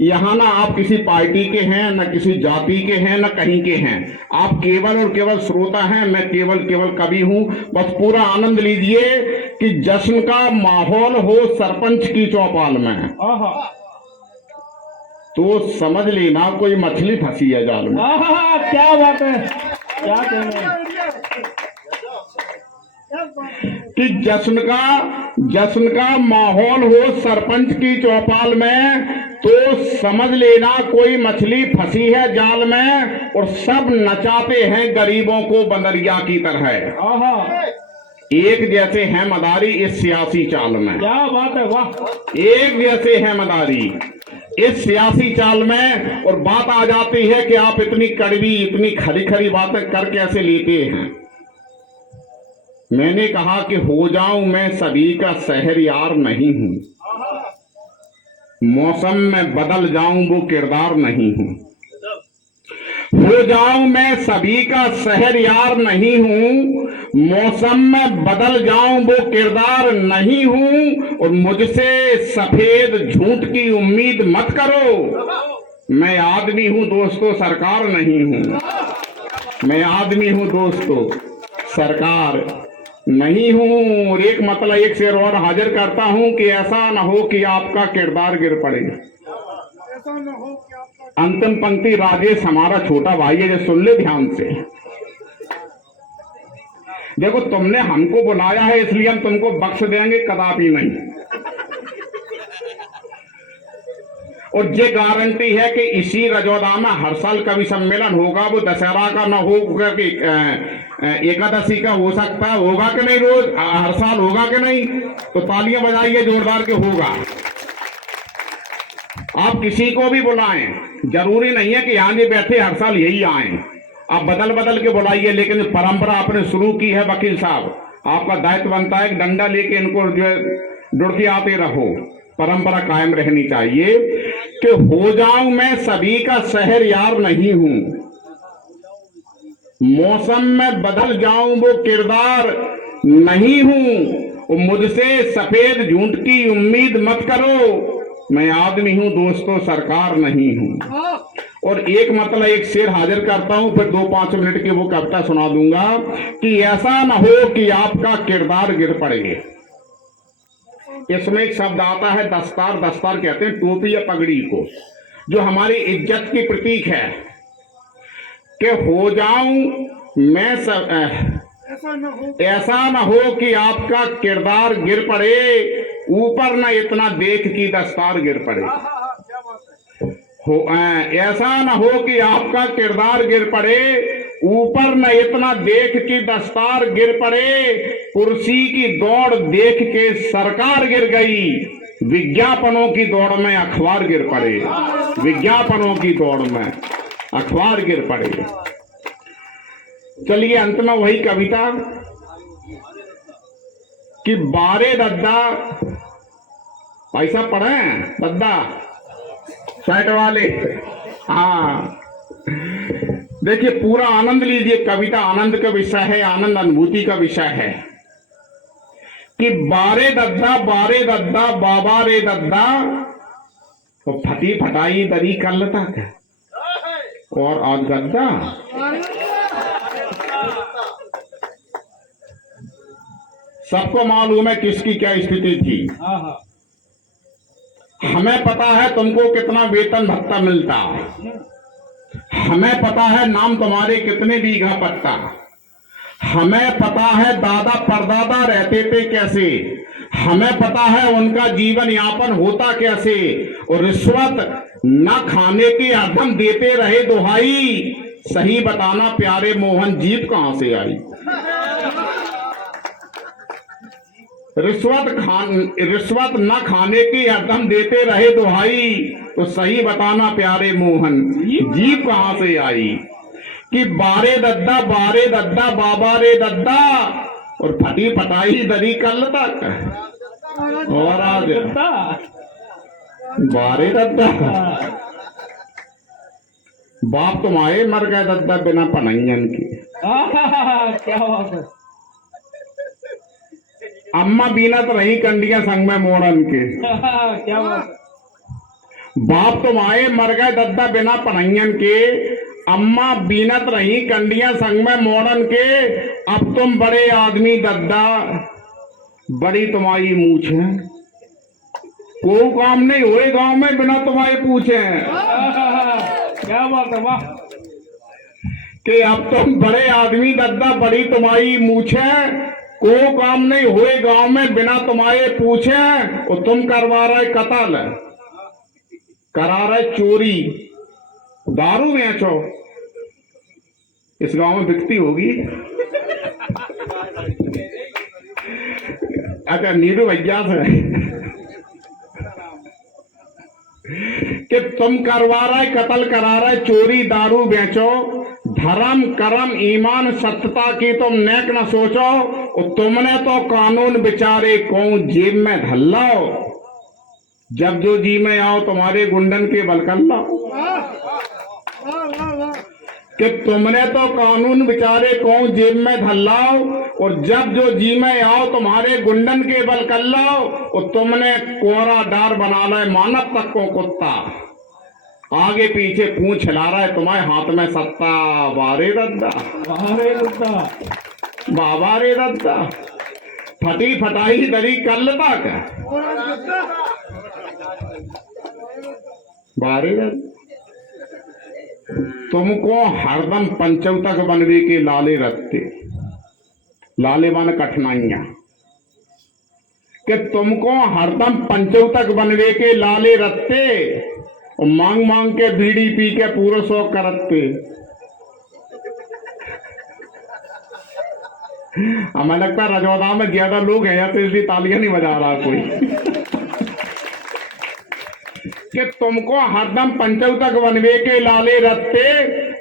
यहाँ ना आप किसी पार्टी के हैं, न किसी जाति के हैं, न कहीं के हैं, आप केवल और केवल श्रोता हैं। मैं केवल कवि हूं। बस पूरा आनंद लीजिए कि जश्न का माहौल हो सरपंच की चौपाल में, तो समझ लेना कोई मछली फंसी है जाल में। क्या बात है, क्या कहना। कि जश्न का माहौल हो सरपंच की चौपाल में, तो समझ लेना कोई मछली फंसी है जाल में। और सब नचाते हैं गरीबों को बंदरिया की तरह। एक जैसे हैं मदारी इस सियासी चाल में, क्या बात है, वाह। एक जैसे हैं मदारी इस सियासी चाल में। और बात आ जाती है कि आप इतनी कड़वी, इतनी खरी खरी बातें कर कैसे लेते हैं। मैंने कहा कि हो जाऊं मैं सभी का शहरयार नहीं हूं, मौसम में बदल जाऊं वो किरदार नहीं हूं। हो जाऊं मैं सभी का शहरयार नहीं हूं, मौसम में बदल जाऊं वो किरदार नहीं हूं। और मुझसे सफेद झूठ की उम्मीद मत करो, मैं आदमी हूं दोस्तों, सरकार नहीं हूं। मैं आदमी हूं दोस्तों, सरकार नहीं हूं। और एक मतलब एक शेर और हाजिर करता हूं कि ऐसा न हो कि आपका किरदार गिर पड़े। अंतिम पंक्ति राजेश हमारा छोटा भाई है, जो सुन ले ध्यान से। देखो, तुमने हमको बुलाया है इसलिए हम तुमको बख्श देंगे, कदापि नहीं। और ये गारंटी है कि इसी रजौदा में हर साल कवि सम्मेलन होगा, वो दशहरा का ना होगा कि एकादशी का हो सकता है, होगा कि नहीं, रोज हर साल होगा कि नहीं। तो तालियां बजाइए जोरदार के होगा। आप किसी को भी बुलाएं, जरूरी नहीं है कि यहां जो बैठे हर साल यही आए, आप बदल बदल के बुलाइए। लेकिन परंपरा आपने शुरू की है वकील साहब, आपका दायित्व बनता है कि डंडा लेके इनको जो है जुड़ते आते रहो, परंपरा कायम रहनी चाहिए। कि हो जाऊं मैं सभी का शहरयार नहीं हूं, मौसम में बदल जाऊं वो किरदार नहीं हूं। मुझसे सफेद झूठ की उम्मीद मत करो, मैं आदमी हूं दोस्तों, सरकार नहीं हूं। और एक मतलब एक शेर हाजिर करता हूं, फिर 2-5 मिनट की वो कविता सुना दूंगा कि ऐसा ना हो कि आपका किरदार गिर पड़े। इसमें एक शब्द आता है दस्तार। दस्तार कहते हैं टोपी या पगड़ी को, जो हमारी इज्जत की प्रतीक है। कि हो जाऊं मैं ऐसा न हो कि आपका किरदार गिर पड़े, ऊपर न इतना देख कि दस्तार गिर पड़े। ऐसा न हो कि आपका किरदार गिर पड़े, ऊपर न इतना देख कि दस्तार गिर पड़े। कुर्सी की दौड़ देख के सरकार गिर गई, विज्ञापनों की दौड़ में अखबार गिर पड़े। विज्ञापनों की दौड़ में अखबार गिर पड़े। चलिए अंत में वही कविता कि बारे दद्दा, भाई साहब पढ़े दद्दा शर्ट वाले। हाँ, देखिए पूरा आनंद लीजिए। कविता आनंद का विषय है, आनंद अनुभूति का विषय है। कि बारे दद्दा बाबा रे दद्दा, तो फटी फटाई दरी कल तक और आज गद्दा। सबको मालूम है किसकी क्या स्थिति थी। हमें पता है तुमको कितना वेतन भत्ता मिलता, हमें पता है नाम तुम्हारे कितने बीघा पट्टा, हमें पता है दादा परदादा रहते थे कैसे, हमें पता है उनका जीवन यापन होता कैसे। और रिश्वत न खाने की हरदम देते रहे दुहाई, सही बताना प्यारे मोहन जीत कहां से आई। रिश्वत न खाने की हरदम देते रहे दुहाई, तो सही बताना प्यारे मोहन जीप कहां से आई। कि बारे दद्दा बाबा रे दद्दा, और फटी फटाई दरी कल तक और आज बारे दद्दा। बाप तुम आए मर गए दद्दा बिना पनैयन के। क्या बात है। अम्मा बीनत रही कंडिया संग में मोड़न के। क्या बात। बाप तुम आए मर गए दद्दा बिना पनैयन के, अम्मा बीनत रही कंडिया संग में मोड़न के। अब तुम बड़े आदमी दद्दा, बड़ी तुम्हारी मूछ है, कोई काम नहीं हुए गांव में बिना तुम्हारे पूछे। क्या बात है, वाह। कि अब तुम बड़े आदमी दद्दा, बड़ी तुम्हारी मूछ है, को काम नहीं हुए गांव में बिना तुम्हारे पूछे। और तुम करवा रहे कत्ल, करा रहे चोरी, दारू बेचो, इस गांव में बिकती होगी। अच्छा नीरू भैया से कि तुम करवा रहे कत्ल करा रहे चोरी दारू बेचो धर्म कर्म ईमान सत्यता की तुम नेक न सोचो और तुमने तो कानून बेचारे कौन जेब में धल्लाओ जब जो जी में आओ तुम्हारे गुंडन के बलकल्ला कि तुमने तो कानून बेचारे कौन जेब में धल्लाओ और जब जो जी में आओ तुम्हारे गुंडन के बल कल्लाओ और तुमने कोरा डार बना ले मानव तक को कुत्ता आगे पीछे पूंछ हिला रहा है तुम्हारे हाथ में सत्ता बारे रद्दा बारे रद्दा बाबा रे रद्दा फटी फटाई दरी कल्लता का बारे रद्दा तुमको हरदम पंचवतक बनवे के लाले रखते लाले बन कठिनाइयां कि तुमको हरदम पंचवतक बनवे के लाले रखते और मांग मांग के बीड़ी पी के पूरा शौक करते हमें लगता है रजौदा में ज्यादा लोग हैं या तो इसलिए तालियां नहीं बजा रहा कोई कि तुमको हरदम पंचवतक बनवे के लाले रखते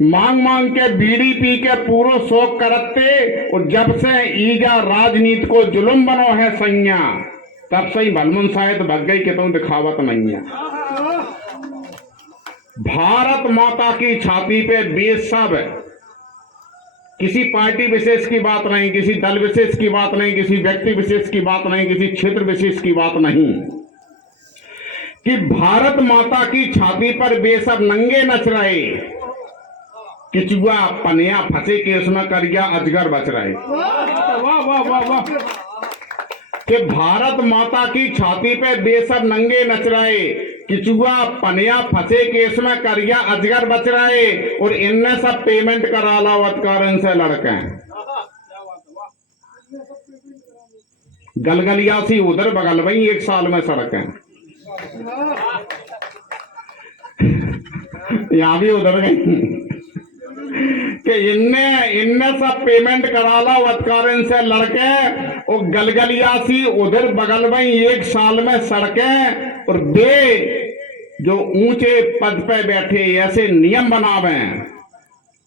मांग मांग के बीड़ी पी के पूरो शौक करते और जब से ईगा राजनीति को जुल्म बनो है सैया तब से ही भलमुन शायद भग गई कि तुम दिखावत नहीं है भारत माता की छाती पे बेसब किसी पार्टी विशेष की बात नहीं किसी दल विशेष की बात नहीं किसी व्यक्ति विशेष की बात नहीं किसी क्षेत्र विशेष की बात नहीं कि भारत माता की छाती पर बेसब नंगे नच रहे किचुआ पनिया फंसे के उसमें कर गया अजगर बच रहे वाह वाह वाह वाह कि भारत माता की छाती पे बेसब नंगे नच रहे किचुआ पनिया फंसे केस में कर गया अजगर बच रहे और इनने सब पेमेंट करा ला वत्कारन से लड़के गलगलियासी उधर बगल वही 1 साल में सड़कें यहां भी उधर गई कि इनने सब पेमेंट करा ला वत्कारन से लड़के और गलगलियासी उधर बगल में 1 साल में सड़कें और बे जो ऊंचे पद पे बैठे ऐसे नियम बनावे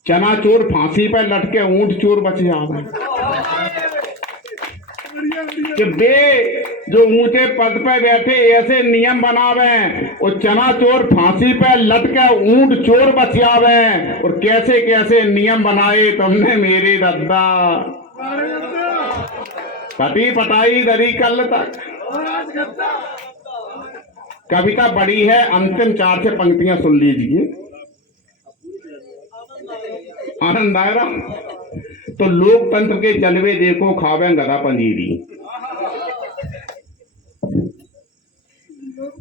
चना चोर फांसी पे लटके ऊंट चोर बच जावे कि बे जो ऊंचे पद पे बैठे ऐसे नियम बनावे और चना चोर फांसी पे लटके ऊंट चोर बच जावे और कैसे कैसे नियम बनाए तुमने मेरे रद्दा पटी पटाई दरी कल तक कविता बड़ी है अंतिम 4 से पंक्तियां सुन लीजिए आनंद आएगा तो लोकतंत्र के जलवे देखो खावे गधा पंजीरी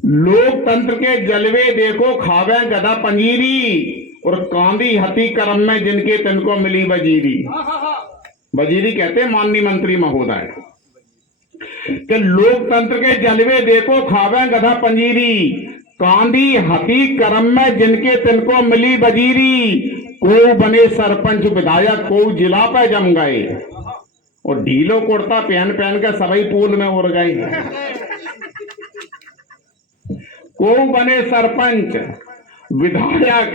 लोकतंत्र के जलवे देखो खावे गधा पंजीरी और कांदी हती करम में जिनके तिनको मिली वजीरी वजीरी कहते हैं माननीय मंत्री महोदय कि लोकतंत्र के जलवे देखो खावे गधा पंजीरी कांदी हती करम में जिनके तिनको मिली वजीरी को बने सरपंच विधायक को जिला पे जम गए और ढीलो कुर्ता पहन पहन के सभी पूल में उड़ गए को बने सरपंच विधायक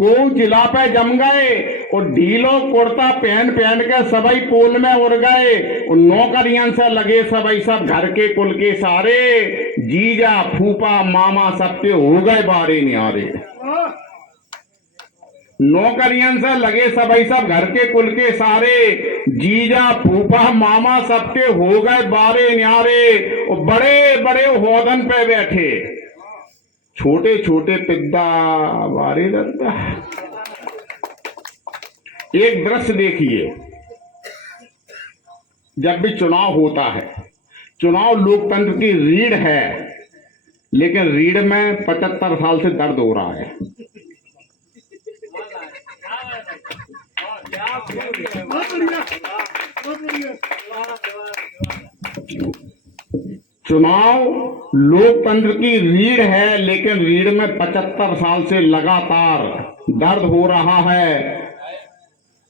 को जिला पे जम गए और ढीलो कुर्ता पहन पहन के सभी पोल में उड़ गए और नौकरियां से लगे सभी सब घर के कुल के सारे जीजा फूफा मामा सबके हो गए बारे न्यारे नौकरियां से लगे सभी सब घर के कुल के सारे जीजा फूफा मामा सबके हो गए बारे न्यारे और बड़े बड़े होदन पे बैठे छोटे छोटे पिद्दा बारे रद्दा एक दृश्य देखिए जब भी चुनाव होता है चुनाव लोकतंत्र की रीढ़ है लेकिन रीढ़ में 75 साल से दर्द हो रहा है चुनाव लोकतंत्र की रीढ़ है लेकिन रीढ़ में 75 साल से लगातार दर्द हो रहा है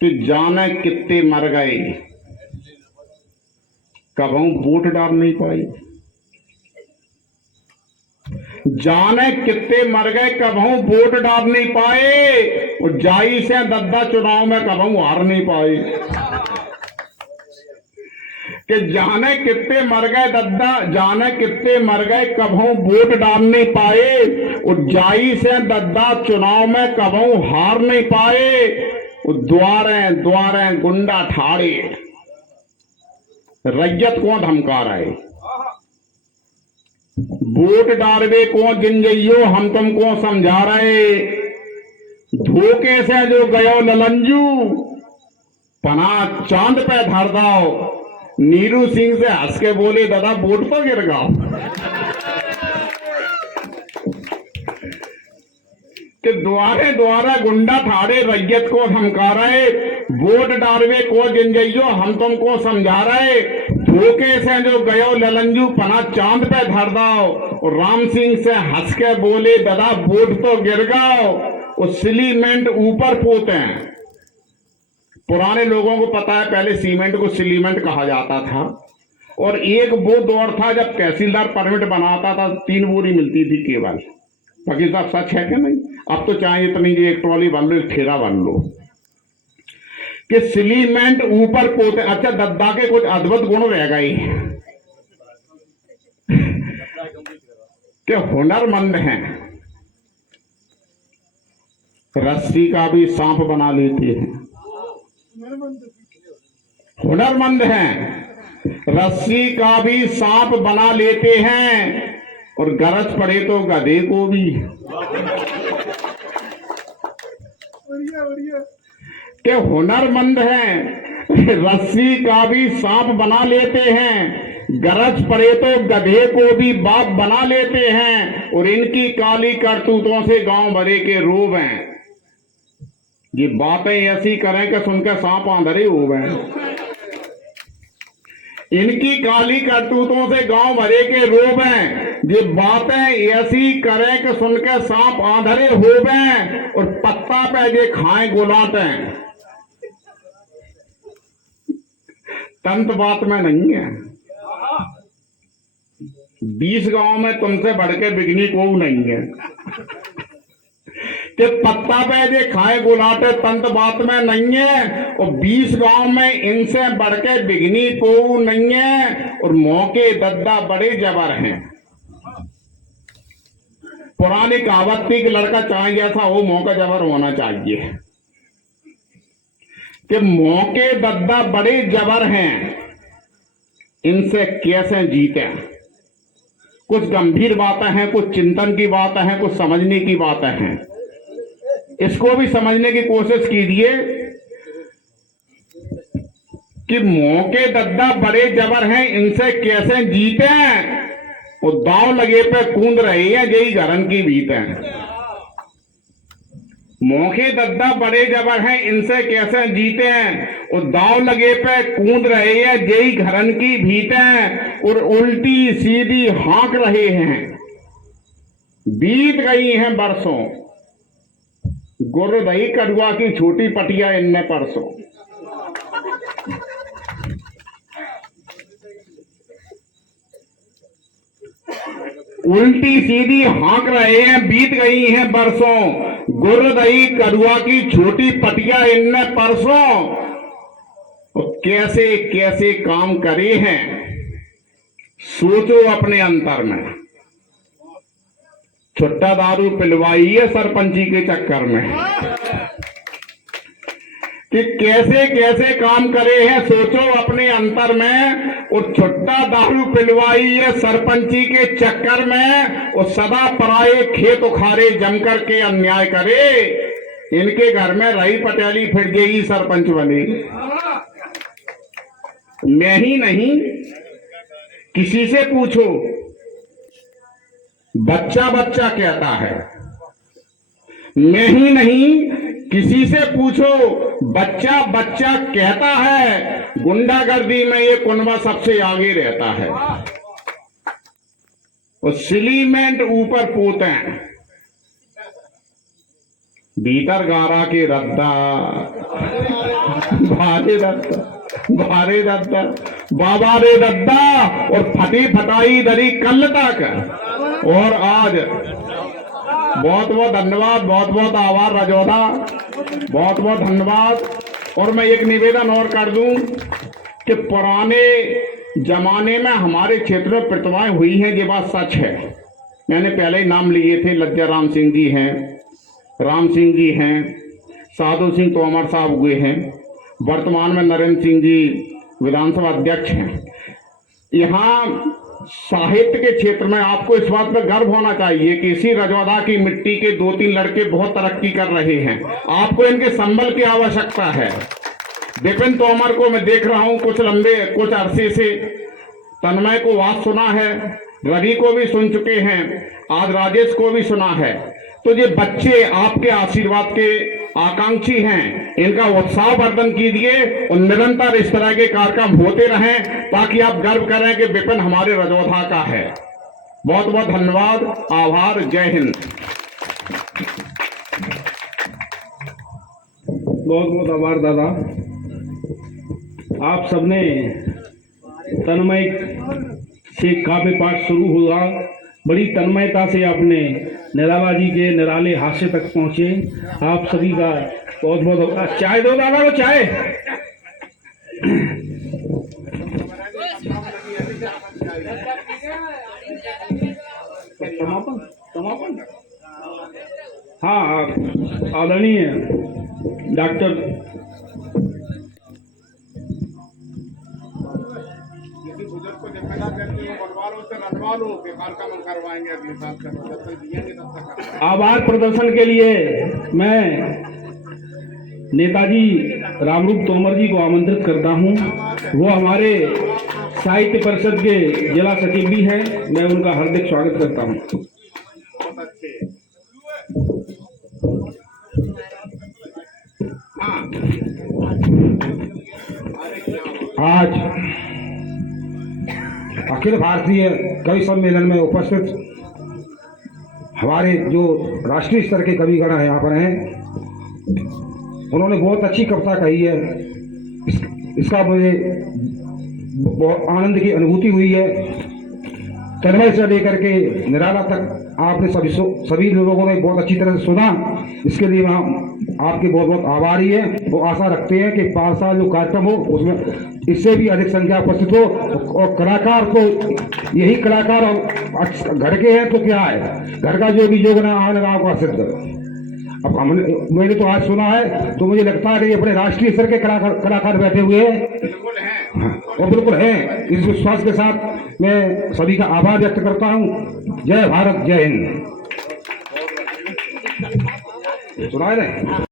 कि जाने कितने मर गए कबहू वोट डाल नहीं पाई। जाने कितने मर गए, कबहू वोट डाल नहीं पाए। और जाई से दद्दा चुनाव में कबहू हार नहीं पाए। कि जाने कितने मर गए दद्दा, जाने कितने मर गए, कबहू वोट डाल नहीं पाए। और जाई से दद्दा चुनाव में कबहू हार नहीं पाए। द्वारे द्वारे गुंडा ठाड़े, रैयत को धमका रहे। वोट डालवे को जिंजइयो हम तुमको समझा रहे। धोखे से जो गयो ललंजू, पना चांद पे धर दाओ। नीरू सिंह से हंस के बोले, दादा वोट तो गिर गाओ। कि द्वारे द्वारा गुंडा ठाड़े, रैयत को धमका रहे। वोट डालवे को जिंजइयो हम तुमको समझा रहे। धोखे से जो गयो ललंजू, पना चांद पे धर दाओ। और राम सिंह से हंस के बोले, दादा वोट तो गिर गाओ। और सिलीमेंट ऊपर पोते हैं। पुराने लोगों को पता है, पहले सीमेंट को सिलीमेंट कहा जाता था। और एक वो दौर था जब तहसीलदार परमिट बनाता था, 3 बोरी मिलती थी केवल। बाकी साहब सच है कि नहीं? अब तो चाहे इतनी एक ट्रॉली बन लो, एक ठेला बन लो। कि सिलीमेंट ऊपर पोते। अच्छा, दद्दा के कुछ अद्भुत गुण रह गए कि हुनरमंद हैं। रस्सी का भी सांप बना लेते हैं। हुनरमंद हैं, रस्सी का भी सांप बना लेते हैं। और गरज पड़े तो गधे को भी। के हुनरमंद हैं, रस्सी का भी सांप बना लेते हैं। गरज पड़े तो गधे को भी बाप बना लेते हैं। और इनकी काली करतूतों से गांव भरे के रोब हैं। ये बातें ऐसी करें कि सुनकर सांप आंधरे हो गए। इनकी काली करतूतों से गांव भरे के रोब हैं। ये बातें ऐसी करें कि सुनकर सांप आंधरे हो गए। और पत्ता पे ये खाएं गुलाटे। तंत बात में नहीं है। 20 गांव में तुमसे बढ़ के बिगनी को नहीं है। कि पत्ता पे जे खाए गुलाटे, तंत बात में नहीं है। और 20 गांव में इनसे बढ़ के बिगनी को नहीं है। और मौके दद्दा बड़े जबर हैं। पुरानी कहावत थी कि लड़का चाहे जैसा हो, मौका जबर होना चाहिए। कि मौके दद्दा बड़े जबर हैं, इनसे कैसे जीते। कुछ गंभीर बातें हैं, कुछ चिंतन की बातें हैं, कुछ समझने की बातें हैं। इसको भी समझने की कोशिश कीजिए कि मौके दद्दा बड़े जबर हैं, इनसे कैसे जीते हैं। वो दांव लगे पे कूद रहे हैं, यही घरन की भीत है। मौके दद्दा बड़े जबर हैं, इनसे कैसे जीते हैं। और दांव लगे पे कूद रहे हैं, यही घरन की भीत है। और उल्टी सीधी हाँक रहे हैं। बीत गई हैं बरसों, गुर दही कड़ुआ की छोटी पटिया इनने परसों। उल्टी सीधी हाँक रहे हैं, बीत गई हैं बरसों। गुर दही कड़ुआ की छोटी पटिया इनने परसों। और कैसे कैसे काम करे हैं, सोचो अपने अंतर में। छुट्टा दारू पिलवाई है सरपंची के चक्कर में। कि कैसे कैसे काम करे हैं, सोचो अपने अंतर में। और छुट्टा दारू पिलवाई है सरपंची के चक्कर में। और सदा पराए खेत उखाड़े जम करके अन्याय करे। इनके घर में रही पटेली फिर गई सरपंच बनी। मैं ही नहीं, किसी से पूछो, बच्चा बच्चा कहता है। मैं ही नहीं, किसी से पूछो, बच्चा बच्चा कहता है। गुंडागर्दी में ये कुनबा सबसे आगे रहता है। और सिलीमेंट ऊपर पोते हैं। भीतर गारा के रद्दा भारे रद्दा भारे रद्दा बाबा रे रद्दा और फटी फटाई दरी कल तक। और आज बहुत बहुत धन्यवाद, बहुत बहुत आभार रजौदा, बहुत बहुत धन्यवाद। और मैं एक निवेदन और कर दूं कि पुराने जमाने में हमारे क्षेत्र में प्रतिभाएं हुई हैं, ये बात सच है। मैंने पहले ही नाम लिए थे, लज्जा राम सिंह जी हैं, राम सिंह जी हैं, साधु सिंह तोमर साहब हुए हैं, वर्तमान में नरेंद्र सिंह जी विधानसभा अध्यक्ष हैं। यहाँ साहित्य के क्षेत्र में आपको इस बात पर गर्व होना चाहिए कि इसी रजौदा की मिट्टी के 2-3 लड़के बहुत तरक्की कर रहे हैं। आपको इनके संबल की आवश्यकता है। विपिन तोमर को मैं देख रहा हूं कुछ अरसे से, तन्मय को बात सुना है, रवि को भी सुन चुके हैं, आज राजेश को भी सुना है। तो ये बच्चे आपके आशीर्वाद के आकांक्षी हैं, इनका उत्साह वर्धन कीजिए और निरंतर इस तरह के कार्यक्रम होते रहें ताकि आप गर्व करें कि विपिन हमारे रजौदा का है। बहुत बहुत धन्यवाद, आभार, जय हिंद। बहुत बहुत आभार दादा। आप सबने तन्मय से काव्य पाठ शुरू हुआ, बड़ी तन्मयता से आपने निराला जी के निराले हास्य तक पहुंचे। आप सभी का बहुत बहुत चाय दो दादा को, चाय। समापन हाँ, आदरणीय डॉक्टर आभार प्रदर्शन के लिए मैं नेताजी रामरूप तोमर जी को आमंत्रित करता हूं। वो हमारे साहित्य परिषद के जिला सचिव भी हैं, मैं उनका हार्दिक स्वागत करता हूं। बहुत अच्छे। आज अखिल भारतीय कवि सम्मेलन में उपस्थित हमारे जो राष्ट्रीय स्तर के कविगण हैं यहाँ पर हैं, उन्होंने बहुत अच्छी कविता कही है। इसका मुझे बहुत आनंद की अनुभूति हुई है। तन्मय से लेकर के निराला तक आपने सभी लोगों ने बहुत अच्छी तरह से सुना, इसके लिए हम आपके बहुत बहुत आभारी हैं। वो आशा रखते हैं कि 5 साल जो कार्यक्रम हो उसमें इससे भी अधिक संख्या उपस्थित हो। और कलाकार तो यही कलाकार घर के हैं तो क्या है, घर का जो भी योगदान है आपको सिद्ध करो। अब मैंने तो आज सुना है तो मुझे लगता है कि अपने राष्ट्रीय स्तर के कलाकार बैठे हुए हैं, और बिल्कुल हैं। इस विश्वास के साथ मैं सभी का आभार व्यक्त करता हूँ। जय भारत, जय हिंद। सुनाए नहीं।